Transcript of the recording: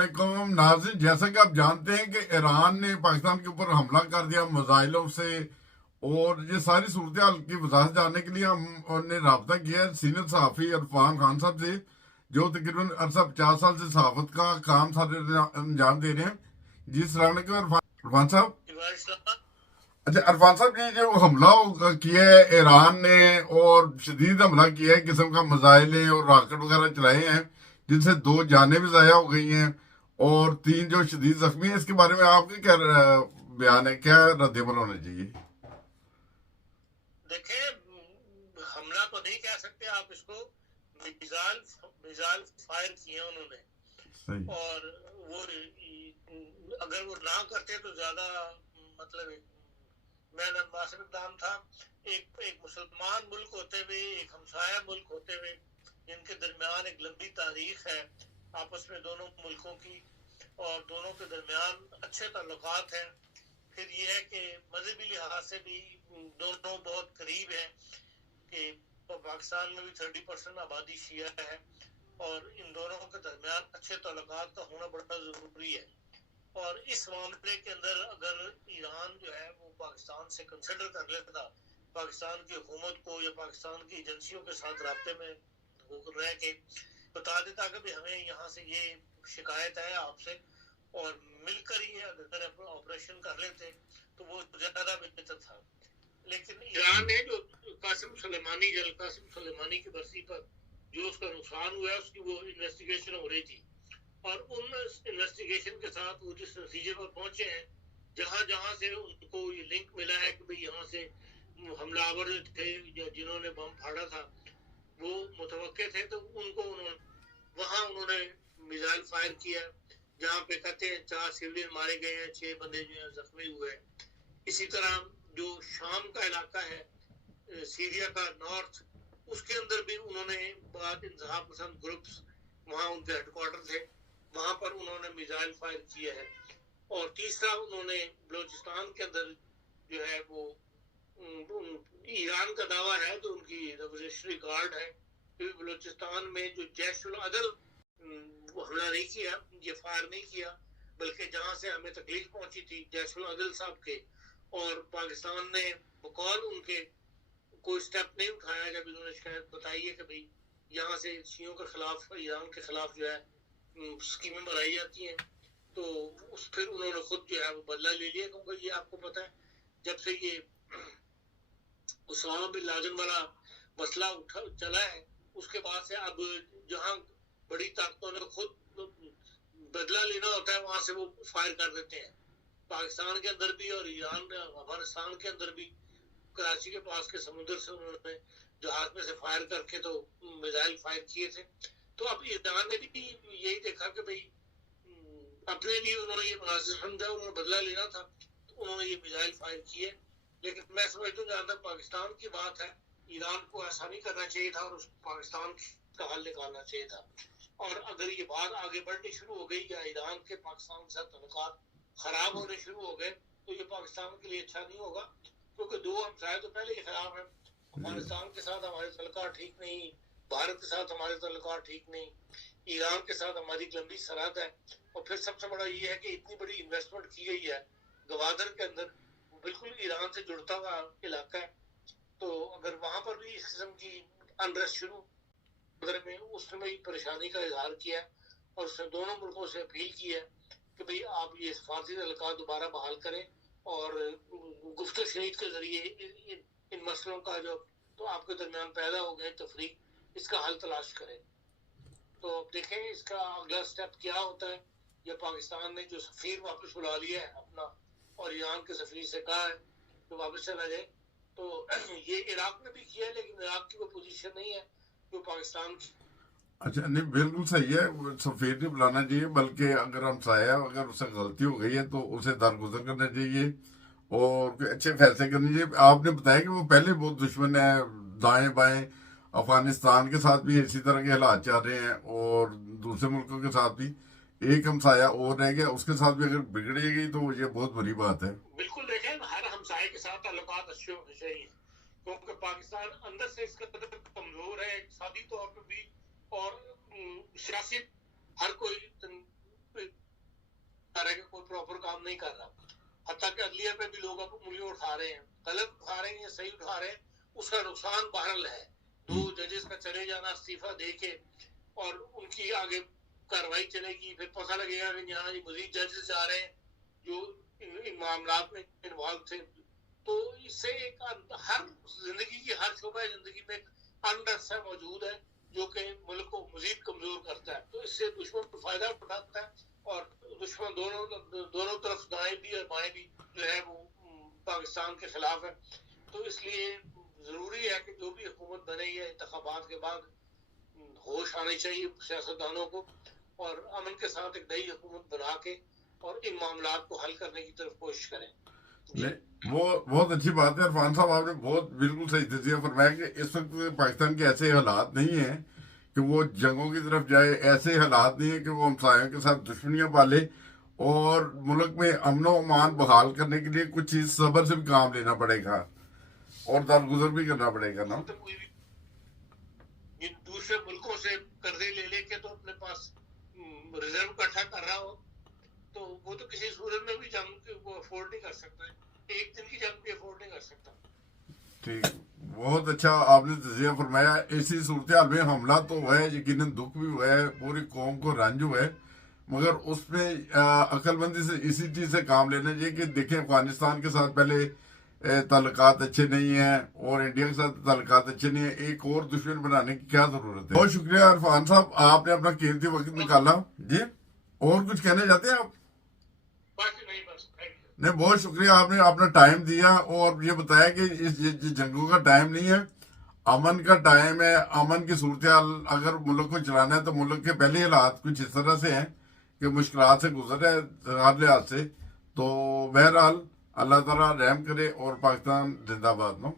वालेकुम नाज़रीन, जैसा कि आप जानते हैं कि ईरान ने पाकिस्तान के ऊपर हमला कर दिया मिसाइलों से, और ये सारी सूरत हाल की वजाहत जानने के लिए हमने रब्ता किया है सीनियर सहाफ़ी इरफान खान साहब से, जो तकरीबन 50 साल से सहाफत का काम सारे अंजाम दे रहे हैं। जी अस्सलाम वालेकुम इरफान साहब। अच्छा इरफान साहब, ये जो हमला किया है ईरान ने, और शदीद हमला किया है, किस्म का मिसाइलें और रॉकेट वगैरह चलाए हैं, जिनसे 2 जानें भी ज़ाया हो गई हैं और 3 जो शदीद जख्मी हैं, इसके बारे में आपके क्या बयान है, क्या रद्दमल होना चाहिए? देखें, हमला तो नहीं कह सकते आप इसको, मिसाइल फायर किए उन्होंने, सही। और वो अगर वो ना करते तो ज्यादा, मतलब मैं मुनासिब इक़दाम था। एक मुसलमान मुल्क होते हुए, एक हमसाया मुल्क होते हुए, जिनके दरमियान एक लंबी तारीख है आपस में दोनों मुल्कों की, और दोनों के दरमियान अच्छे ताल्लुकात हैं। फिर ये है कि मजहबी लिहाज से भी दोनों बहुत करीब हैं, कि पाकिस्तान में भी 30% आबादी शिया है, और इन दोनों के दरमियान अच्छे ताल्लुकात का होना बड़ा ज़रूरी है। और इस मामले के अंदर अगर ईरान जो है वो पाकिस्तान से कंसिडर कर लेता, पाकिस्तान की हुकूमत को या पाकिस्तान की एजेंसियों के साथ राब्ते में रह के बता देता कि भाई हमें यहाँ से ये शिकायत है आपसे, और मिलकर ही अगर ऑपरेशन कर लेते तो वो ज़्यादा बेहतर था। लेकिन ईरान ने जो कासिम सुलेमानी की बरसी पर जो उसका नुकसान हुआ है, उसकी वो इन्वेस्टिगेशन हो रही थी, और उन इन्वेस्टिगेशन के साथ वो जिस नतीजे पर पहुंचे हैं, जहां जहां से उनको ये लिंक मिला है कि भाई यहाँ से हमलावर थे या जिन्होंने बम फाड़ा था वो मुतवक्के थे, तो उन्होंने मिसाइल फायर किया, जहाँ पे कहते हैं 4 सिविलियन मारे गए हैं, 6 बंदे जो है जख्मी हुए हैं। इसी तरह जो शाम का इलाका है, सीरिया का नॉर्थ, उसके अंदर भी उन्होंने बहुत इंतहा पसंद ग्रुप्स, वहाँ उनके हेडक्वार्टर थे, वहाँ पर उन्होंने मिसाइल फायर किया है। और तीसरा उन्होंने बलूचिस्तान के अंदर जो है वो ईरान का दावा है तो उनकी रेवोल्यूशनरी गार्ड है, क्योंकि बलूचिस्तान में जो जैश उल अदल वो हमला नहीं किया, ये फायर नहीं किया, बल्कि जहाँ से हमें तकलीफ पहुंची थी जैश उल अदल साहब के, और पाकिस्तान ने बकौल उनके कोई स्टेप नहीं उठाया जब इन्होंने शिकायत बताई है कि भाई यहाँ से शियों के खिलाफ, ईरान के खिलाफ जो है स्कीमें बनाई जाती हैं। तो फिर उन्होंने खुद जो है वो बदला ले लिया, क्योंकि ये आपको पता है जब से ये उसामा बिन लादेन वाला मसला चला है, उसके बाद से अब जहाँ बड़ी ताकतों ने खुद बदला लेना होता है, वहां से वो फायर कर देते हैं। पाकिस्तान के अंदर भी और ईरान अफगानिस्तान के अंदर भी कराची के पास के समुद्र से उन्होंने जहाज में से फायर करके तो मिसाइल फायर किए थे। तो अब ईरान ने भी यही देखा कि भाई अपने लिए उन्होंने ये मुनासिब समझा, उन्होंने बदला लेना था, तो उन्होंने ये मिसाइल फायर किए। लेकिन मैं समझता हूँ जहाँ तक पाकिस्तान की बात है, ईरान को ऐसा नहीं करना चाहिए था और उस पाकिस्तान का हल निकालना चाहिए था। और अगर ये बात आगे बढ़नी शुरू हो गई या ईरान के पाकिस्तान के साथ ताल्लुकात खराब होने शुरू हो गए, तो ये पाकिस्तान के लिए अच्छा नहीं होगा, क्योंकि 2 हमसाए तो पहले ही खराब है। अफगानिस्तान के साथ हमारे ताल्लुकात ठीक नहीं, भारत के साथ हमारे ताल्लुकात ठीक नहीं, ईरान के साथ हमारी लंबी सरहद है, और फिर सबसे बड़ा ये है कि इतनी बड़ी इन्वेस्टमेंट की गई है गवादर के अंदर, बिल्कुल ईरान से जुड़ता हुआ इलाका है। तो अगर वहां पर भी इस किस्म की अनरेस्ट शुरू में, उसने भी परेशानी का इजहार किया, और उसने दोनों मुल्कों से अपील की है कि भाई आप ये सफारती ताल्लुकात दोबारा बहाल करें, और गुफ्त शनीद के जरिए इन मसलों का जो तो आपके दरमियान पैदा हो गए तफरीक, इसका हल तलाश करें। तो देखें इसका अगला स्टेप क्या होता है। या पाकिस्तान ने जो सफीर वापस बुला लिया है अपना, और ईरान के सफीर से कहा है कि वापस चला जाए, तो ये इराक में भी किया है, लेकिन इराक की कोई पोजीशन नहीं है जो पाकिस्तान की। अच्छा, नहीं बिल्कुल सही है, सफेद नहीं बुलाना चाहिए, बल्कि अगर हम साया अगर उससे गलती हो गई है तो उसे दरगुजर करना चाहिए और अच्छे फैसले करने चाहिए। आपने बताया कि वो पहले बहुत दुश्मन है, दाएं बाएं अफगानिस्तान के साथ भी इसी तरह के हालात चल रहे हैं, और दूसरे मुल्कों के साथ भी एक हमसाया और रह गया, उसके साथ भी अगर बिगड़ेगी तो ये बहुत बुरी बात है। बिल्कुल, देखें हर हमसाये के साथ ताल्लुकात अच्छे होने चाहिए, क्योंकि पाकिस्तान अंदर से इसका कमजोर है, इक़्तिसादी तौर पर भी, और सियासी हर कोई काम नहीं कर रहा, हत्ता कि अदलिया पे भी लोग अब उंगलियां उठा रहे हैं, गलत उठा रहे हैं या सही उठा रहे हैं, उसका नुकसान बहरल है। 2 जजेस का चले जाना इस्तीफा दे के और उनकी आगे कार्रवाई चलेगी, फिर पता लगेगा कि यहाँ मजीद जजेस जा रहे हैं जो इन मामलात में इन्वॉल्व थे। तो इससे एक हर जिंदगी की हर शोबा जिंदगी में एक अंदर सा मौजूद है जो कि मुल्क को मजीद कमजोर करता है। तो इससे दुश्मन फायदा उठाता है और दुश्मन दोनों तरफ दाएं भी और बाएं भी जो है वो पाकिस्तान के खिलाफ है। तो इसलिए जरूरी है कि जो भी हुकूमत बनेगी इंतखाबात के बाद होश आनी चाहिए सियासतदानों को और अमन के साथ एक नई हुकूमत बना के और इन मामलात को हल करने की तरफ कोशिश करें। वो बहुत अच्छी बात है इरफान साहब, आपने बहुत बिल्कुल सही तजिया फरमाया कि इस वक्त पाकिस्तान के ऐसे हालात नहीं हैं कि वो जंगों की तरफ जाए, ऐसे हालात नहीं है कि वो हमसायों के साथ दुश्मनियां पाले, और मुल्क में अमन व अमान बहाल करने के लिए कुछ चीज सब्र से भी काम लेना पड़ेगा और दरगुजर भी करना पड़ेगा ना। तो कोई भी दूसरे मुल्कों से कर्जे ले लेके तो अपने पास रिजर्व इकट्ठा कर रहा हो तो वो तो किसी सूरत में भी जंग को अफोर्ड नहीं कर सकता, एक दिन की जंग भी अफोर्ड नहीं कर सकता। ठीक, बहुत अच्छा आपने तजिया फरमाया। इसी सूरत हाल में हमला तो हुआ है, यकीनन दुख भी हुआ है, पूरी कौम को रंज हुआ है, मगर उसमें अक्लमंदी से इसी चीज से काम लेना चाहिए कि देखें अफगानिस्तान के साथ पहले ताल्लुकात अच्छे नहीं हैं और इंडिया के साथ ताल्लुकात अच्छे नहीं है, एक और दुश्मन बनाने की क्या जरूरत है। बहुत शुक्रिया इरफान साहब, आपने अपना कीमती वक्त निकाला जी। और कुछ कहना चाहते हैं आप? नहीं, बहुत शुक्रिया, आपने अपना टाइम दिया और ये बताया कि इस जंगों का टाइम नहीं है, अमन का टाइम है। अमन की सूरत हाल अगर मुल्क को चलाना है तो मुल्क के पहले हालात कुछ इस तरह से हैं कि मुश्किलात से गुजर रहे हैं हर लिहाज से। तो बहरहाल अल्लाह ताला रहम करे और पाकिस्तान जिंदाबाद नो।